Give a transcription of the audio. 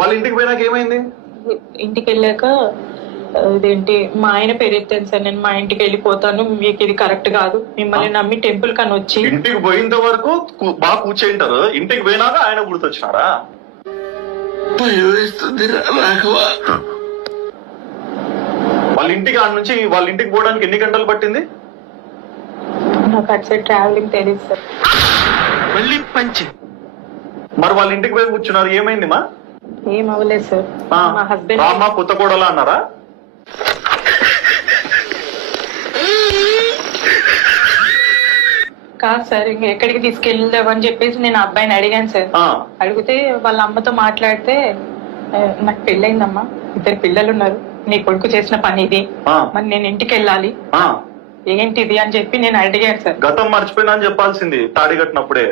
వాళ్ళ ఇంటికి పోయినాక ఏమైంది? ఇంటికి వెళ్ళాక ఇదేంటి మా ఆయన పేరు ఎత్తాను సార్, నేను మా ఇంటికి వెళ్ళిపోతాను, మీకు ఇది కరెక్ట్ కాదు, మిమ్మల్ని నమ్మి టెంపుల్ కని వచ్చి. ఇంటికి పోయినంత వరకు బాగా కూర్చుంటారు, ఇంటికి పోయినాక ఆయన గుర్తొచ్చినారా? వాళ్ళ ఇంటికి ఆడ నుంచి వాళ్ళ ఇంటికి పోవడానికి ఎన్ని గంటలు పట్టింది? నాకు అటు సైడ్ ట్రావెలింగ్ తెలియదు సార్. మళ్ళీ పంచి. మరి వాళ్ళ ఇంటికి పోయి కూర్చున్నారు, ఏమైంది మా? ఏం అవ్వలేదు సార్. మా హస్బెండ్ రామ్మా కొత్త కోడలా అన్నారా? కాదు సార్, ఇంక ఎక్కడికి తీసుకెళ్దామని చెప్పేసి నేను అబ్బాయిని అడిగాను సార్. అడిగితే వాళ్ళ అమ్మతో మాట్లాడితే, నాకు పెళ్ళయిందమ్మా, 2 పిల్లలు ఉన్నారు, నీ కొడుకు చేసిన పని ఇది, మరి నేను ఇంటికి వెళ్ళాలి, ఏంటిది అని చెప్పి నేను అడిగాను సార్. గతం మర్చిపోయినా అని చెప్పాల్సింది తాడి కట్టినప్పుడే.